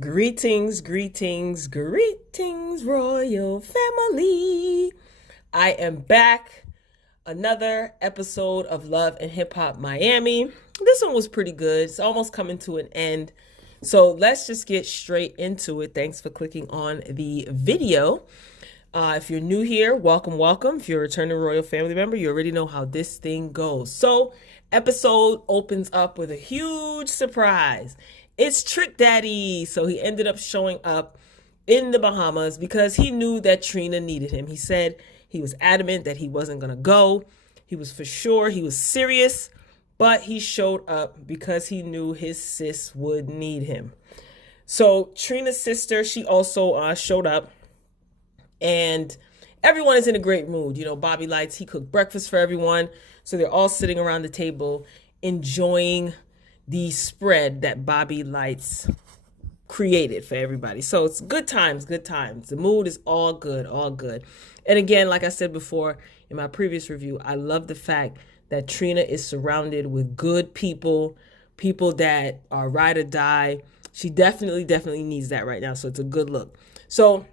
Greetings, greetings, greetings, royal family. I am back. Another episode of Love and Hip Hop Miami. This one was pretty good. It's almost coming to an end. So let's just get straight into it. Thanks for clicking on the video. If you're new here, welcome, welcome. If you're a returning royal family member, you already know how this thing goes. So episode opens up with a huge surprise. It's Trick Daddy. So he ended up showing up in the Bahamas because he knew that Trina needed him. He said he was adamant that he wasn't going to go. He was for sure. He was serious, but he showed up because he knew his sis would need him. So Trina's sister, she also showed up, and everyone is in a great mood. You know, Bobby Lights, he cooked breakfast for everyone. So they're all sitting around the table enjoying the spread that Bobby Lights created for everybody. So it's good times, good times. The mood is all good, all good. And again, like I said before in my previous review, I love the fact that Trina is surrounded with good people, people that are ride or die. She definitely needs that right now. So it's a good look. So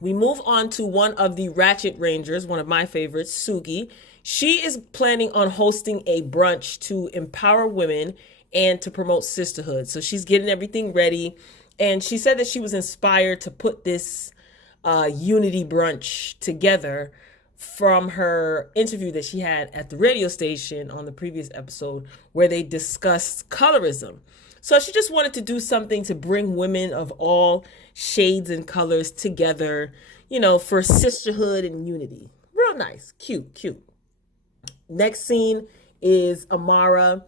we move on to one of the Ratchet Rangers, one of my favorites, Suki. She is planning on hosting a brunch to empower women and to promote sisterhood. So she's getting everything ready. And she said that she was inspired to put this unity brunch together from her interview that she had at the radio station on the previous episode where they discussed colorism. So she just wanted to do something to bring women of all shades and colors together, you know, for sisterhood and unity. Real nice. Cute, cute. Next scene is Amara.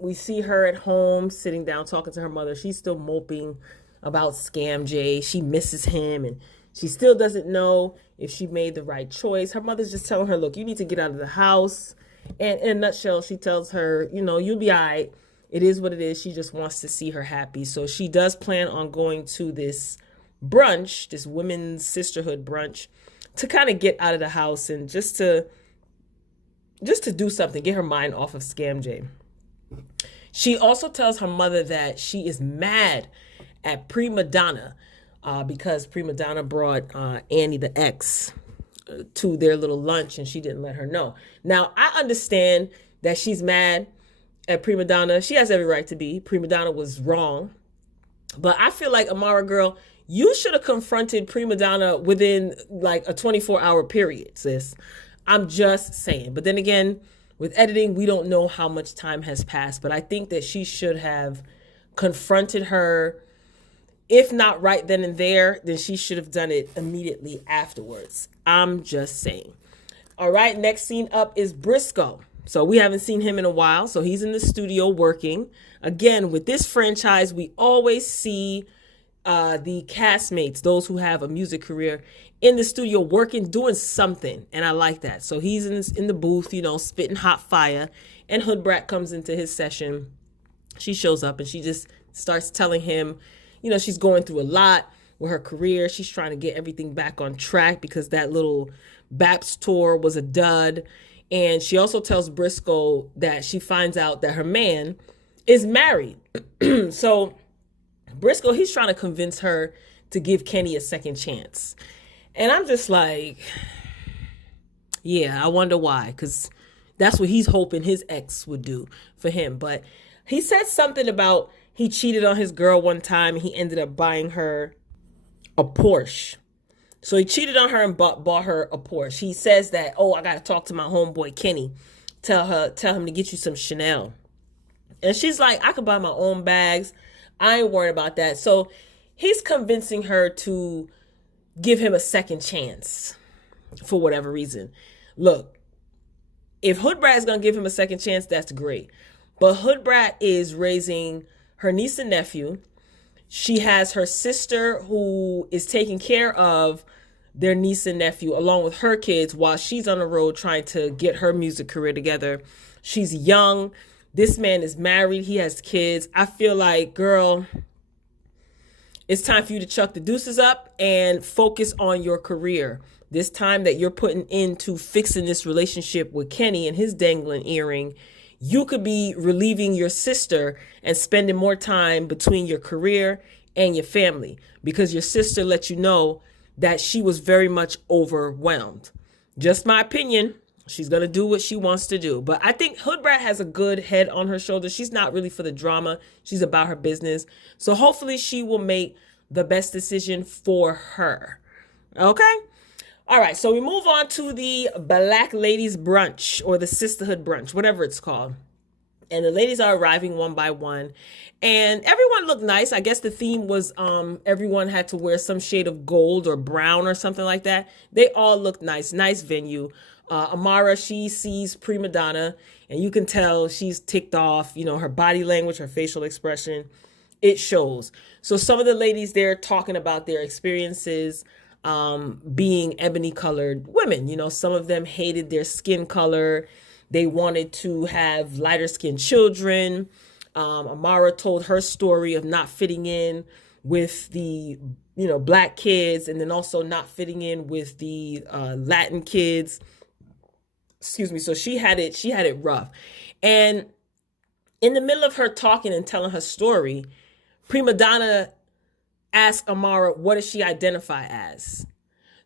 We see her at home sitting down talking to her mother. She's still moping about Scam J. She misses him and she still doesn't know if she made the right choice. Her mother's just telling her, look, you need to get out of the house. And in a nutshell, she tells her, you know, you'll be all right. It is what it is. She just wants to see her happy. So she does plan on going to this brunch, this women's sisterhood brunch, to kind of get out of the house and just to do something, get her mind off of Scam J. She also tells her mother that she is mad at Primadonna because Primadonna brought Annie the ex to their little lunch and she didn't let her know. Now, I understand that she's mad at Primadonna. She has every right to be. Primadonna was wrong. But I feel like, Amara girl, you should have confronted Primadonna within like a 24-hour period, sis. I'm just saying. But then again, with editing, we don't know how much time has passed, but I think that she should have confronted her. If not right then and there, then she should have done it immediately afterwards. I'm just saying. All right, next scene up is Briscoe. So we haven't seen him in a while, so he's in the studio working. Again, with this franchise, we always see the castmates, those who have a music career, in the studio working, doing something, and I like that. So he's in the booth, you know, spitting hot fire, and Hoodrat comes into his session. She shows up, and she just starts telling him, you know, she's going through a lot with her career. She's trying to get everything back on track because that little Baps tour was a dud. And she also tells Briscoe that she finds out that her man is married. So Briscoe, he's trying to convince her to give Kenny a second chance. And I'm just like, yeah, I wonder why. Because that's what he's hoping his ex would do for him. But he said something about he cheated on his girl one time and he ended up buying her a Porsche. So he cheated on her and bought her a Porsche. He says that, oh, I got to talk to my homeboy Kenny. Tell him to get you some Chanel. And she's like, I could buy my own bags. I ain't worried about that. So he's convincing her to give him a second chance for whatever reason. Look, if Hoodrat is going to give him a second chance, that's great. But Hoodrat is raising her niece and nephew. She has her sister who is taking care of their niece and nephew along with her kids while she's on the road trying to get her music career together. She's young. This man is married. He has kids. I feel like, girl, it's time for you to chuck the deuces up and focus on your career. This time that you're putting into fixing this relationship with Kenny and his dangling earring, you could be relieving your sister and spending more time between your career and your family, because your sister let you know that she was very much overwhelmed. Just my opinion. She's going to do what she wants to do. But I think Hoodrat has a good head on her shoulders. She's not really for the drama. She's about her business. So hopefully she will make the best decision for her. Okay? All right. So we move on to the Black Ladies Brunch, or the Sisterhood Brunch, whatever it's called. And the ladies are arriving one by one. And everyone looked nice. I guess the theme was everyone had to wear some shade of gold or brown or something like that. They all looked nice. Nice venue. Amara, she sees Primadonna, and you can tell she's ticked off. You know, her body language, her facial expression, it shows. So some of the ladies there talking about their experiences being ebony colored women. You know, some of them hated their skin color. They wanted to have lighter skinned children. Amara told her story of not fitting in with the, you know, black kids, and then also not fitting in with the Latin kids. Excuse me. So she had it rough. And in the middle of her talking and telling her story, Primadonna asked Amara, what does she identify as?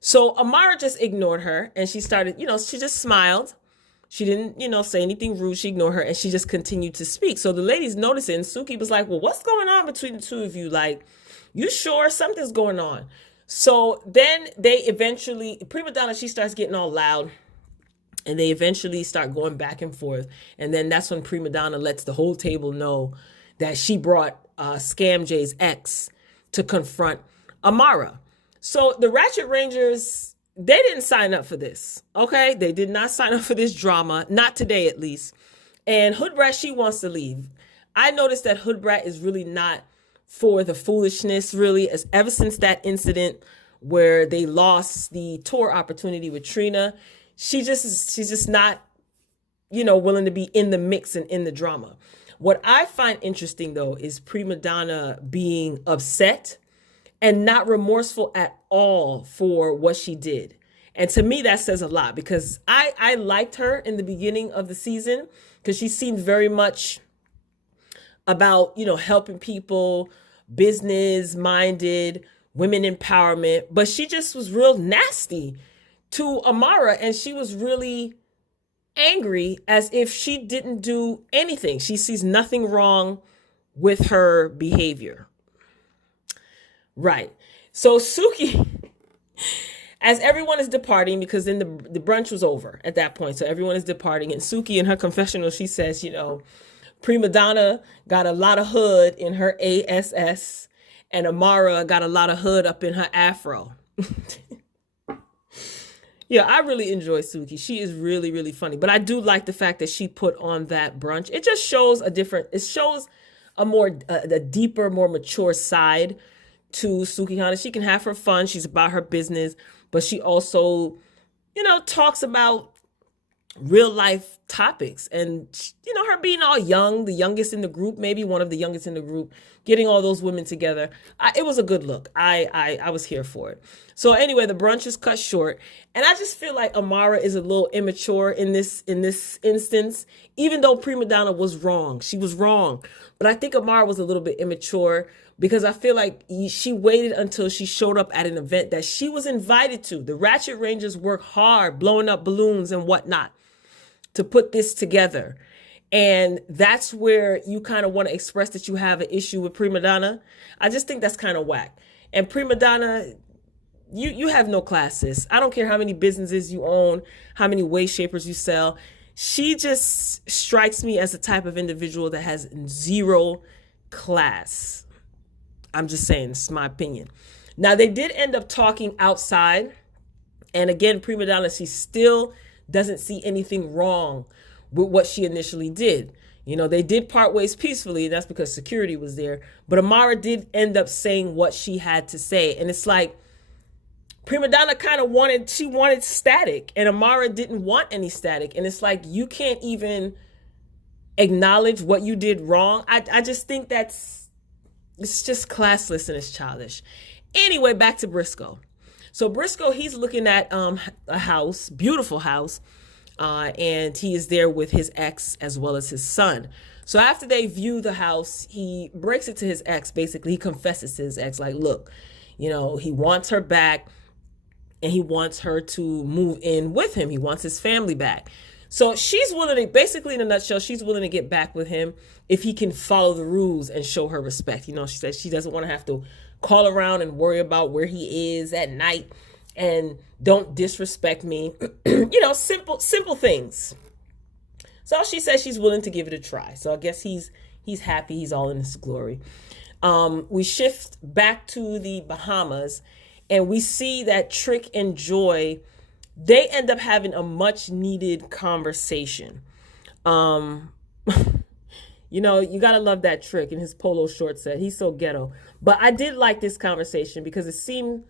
So Amara just ignored her, and she started, you know, she just smiled. She didn't, you know, say anything rude. She ignored her, and she just continued to speak. So the ladies noticed it, and Suki was like, well, what's going on between the two of you? Like, you sure something's going on? So then they eventually, Primadonna, she starts getting all loud, and they eventually start going back and forth. And then that's when Primadonna lets the whole table know that she brought Scam J's ex to confront Amara. So the Ratchet Rangers, they didn't sign up for this, okay? They did not sign up for this drama, not today at least. And Hoodrat, she wants to leave. I noticed that Hoodrat is really not for the foolishness, really, as ever since that incident where they lost the tour opportunity with Trina. She's just not, you know, willing to be in the mix and in the drama. What I find interesting, though, is Primadonna being upset and not remorseful at all for what she did. And to me, that says a lot, because I liked her in the beginning of the season, because she seemed very much about, you know, helping people, business minded, women empowerment. But she just was real nasty to Amara, and she was really angry, as if she didn't do anything. She sees nothing wrong with her behavior. Right. So Suki, as everyone is departing, because then the brunch was over at that point, so everyone is departing, and Suki, in her confessional, she says, you know, Primadonna got a lot of hood in her ASS, and Amara got a lot of hood up in her afro. Yeah, I really enjoy Suki. She is really, really funny. But I do like the fact that she put on that brunch. It just shows it shows a deeper, more mature side to Sukihana. She can have her fun. She's about her business, but she also, you know, talks about real life topics, and, you know, her being all young, the youngest in the group, maybe one of the youngest in the group, getting all those women together. It was a good look. I was here for it. So anyway, the brunch is cut short, and I just feel like Amara is a little immature in this instance, even though Primadonna was wrong. She was wrong, but I think Amara was a little bit immature, because I feel like she waited until she showed up at an event that she was invited to. The Ratchet Rangers work hard, blowing up balloons and whatnot, to put this together. And that's where you kind of want to express that you have an issue with Primadonna. I just think that's kind of whack. And Primadonna, you have no class, sis. I don't care how many businesses you own, how many waist shapers you sell. She just strikes me as the type of individual that has zero class. I'm just saying, it's my opinion. Now, they did end up talking outside. And again, Primadonna, she still doesn't see anything wrong with what she initially did. You know, they did part ways peacefully, and that's because security was there. But Amara did end up saying what she had to say. And it's like, Primadonna kind of wanted static, and Amara didn't want any static. And it's like, you can't even acknowledge what you did wrong. I just think it's just classless and it's childish. Anyway, back to Briscoe. So Briscoe, he's looking at a house, beautiful house. and he is there with his ex as well as his son. So after they view the house, he breaks it to his ex. Basically, he confesses to his ex, like, look, he wants her back and he wants her to move in with him. He wants his family back. So she's willing to, basically in a nutshell, she's willing to get back with him if he can follow the rules and show her respect. She says she doesn't want to have to call around and worry about where he is at night, and don't disrespect me. Simple things. So she says she's willing to give it a try. So I guess he's happy. He's all in his glory. We shift back to the Bahamas, and we see that Trick and Joy, they end up having a much needed conversation. You gotta love that Trick in his polo short set. He's so ghetto. But I did like this conversation because it seemed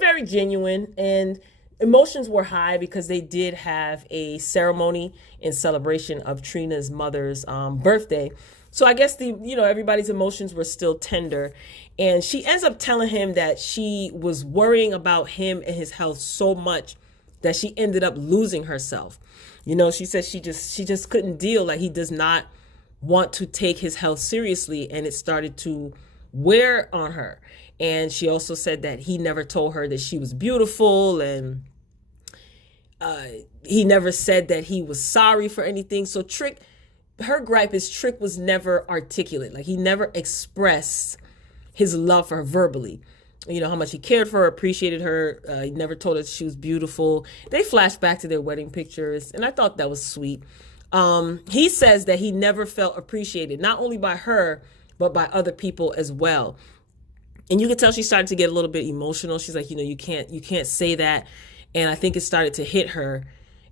very genuine, and emotions were high because they did have a ceremony in celebration of Trina's mother's birthday. So I guess everybody's emotions were still tender. And she ends up telling him that she was worrying about him and his health so much that she ended up losing herself. She said she just couldn't deal. Like, he does not want to take his health seriously, and it started to wear on her. And she also said that he never told her that she was beautiful, and he never said that he was sorry for anything. So Trick, her gripe is Trick was never articulate. Like, he never expressed his love for her verbally. How much he cared for her, appreciated her. He never told her she was beautiful. They flashed back to their wedding pictures, and I thought that was sweet. He says that he never felt appreciated, not only by her, but by other people as well. And you can tell she started to get a little bit emotional. She's like, you can't say that. And I think it started to hit her.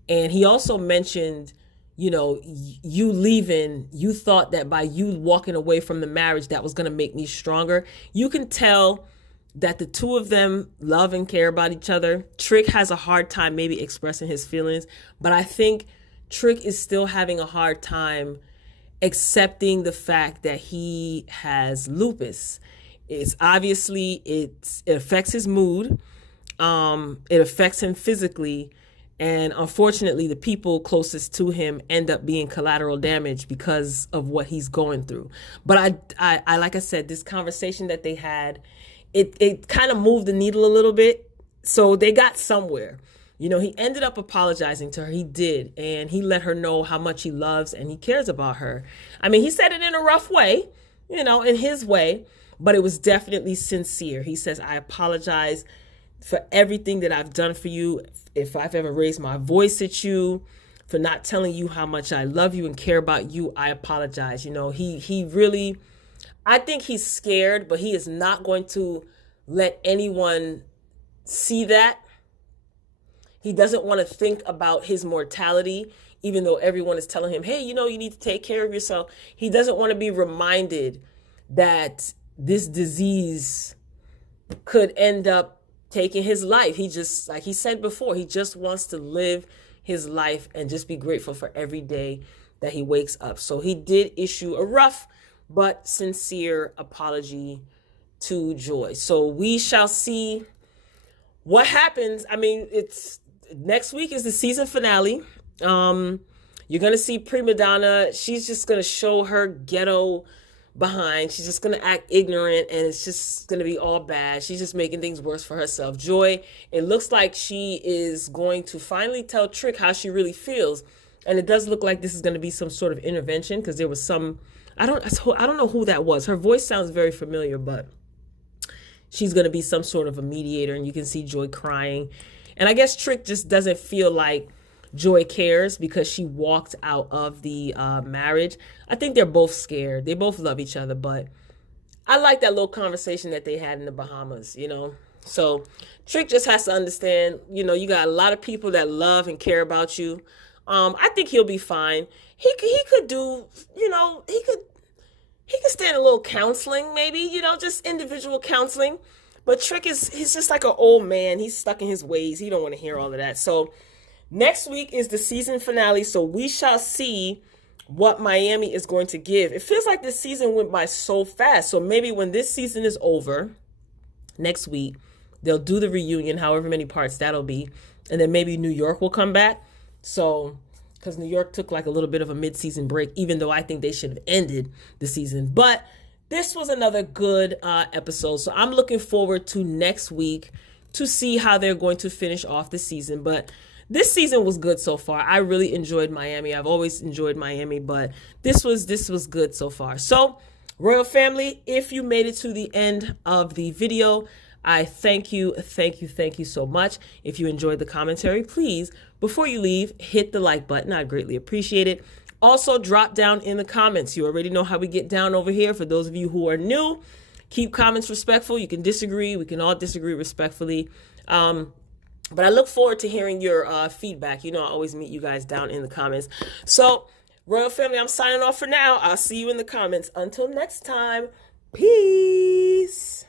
And he also mentioned, you leaving, you thought that by you walking away from the marriage, that was going to make me stronger. You can tell that the two of them love and care about each other. Trick has a hard time maybe expressing his feelings, but I think Trick is still having a hard time accepting the fact that he has lupus. It affects his mood. It affects him physically. And unfortunately, the people closest to him end up being collateral damage because of what he's going through. But I like I said, this conversation that they had, it kind of moved the needle a little bit. So they got somewhere. He ended up apologizing to her. He did. And he let her know how much he loves and he cares about her. I mean, he said it in a rough way, in his way, but it was definitely sincere. He says, I apologize for everything that I've done for you. If I've ever raised my voice at you, for not telling you how much I love you and care about you, I apologize. He really, I think he's scared, but he is not going to let anyone see that. He doesn't want to think about his mortality, even though everyone is telling him, hey, you need to take care of yourself. He doesn't want to be reminded that this disease could end up taking his life. He just, like he said before, he just wants to live his life and just be grateful for every day that he wakes up. So he did issue a rough but sincere apology to Joy. So we shall see what happens. I mean, next week is the season finale. You're going to see Primadonna. She's just going to show her ghetto behind. She's just going to act ignorant, and it's just going to be all bad. She's just making things worse for herself. Joy, it looks like she is going to finally tell Trick how she really feels. And it does look like this is going to be some sort of intervention, because there was some, I don't know who that was. Her voice sounds very familiar, but she's going to be some sort of a mediator, and you can see Joy crying. And I guess Trick just doesn't feel like Joy cares because she walked out of the marriage. I think they're both scared. They both love each other, but I like that little conversation that they had in the Bahamas, So Trick just has to understand, you got a lot of people that love and care about you. I think he'll be fine. He could do, he could stand a little counseling, maybe, just individual counseling. But Trick he's just like an old man. He's stuck in his ways. He don't want to hear all of that. So next week is the season finale. So we shall see what Miami is going to give. It feels like this season went by so fast. So maybe when this season is over next week, they'll do the reunion, however many parts that'll be. And then maybe New York will come back. So, because New York took like a little bit of a mid-season break, even though I think they should have ended the season. But this was another good episode. So I'm looking forward to next week to see how they're going to finish off the season. But this season was good so far. I really enjoyed Miami. I've always enjoyed Miami, but this was good so far. So, Royal Family, if you made it to the end of the video, I thank you so much. If you enjoyed the commentary, please, before you leave, hit the like button. I'd greatly appreciate it. Also, drop down in the comments. You already know how we get down over here. For those of you who are new, keep comments respectful. You can disagree. We can all disagree respectfully. But I look forward to hearing your feedback. You know, I always meet you guys down in the comments. So, Royal Family, I'm signing off for now. I'll see you in the comments. Until next time, peace.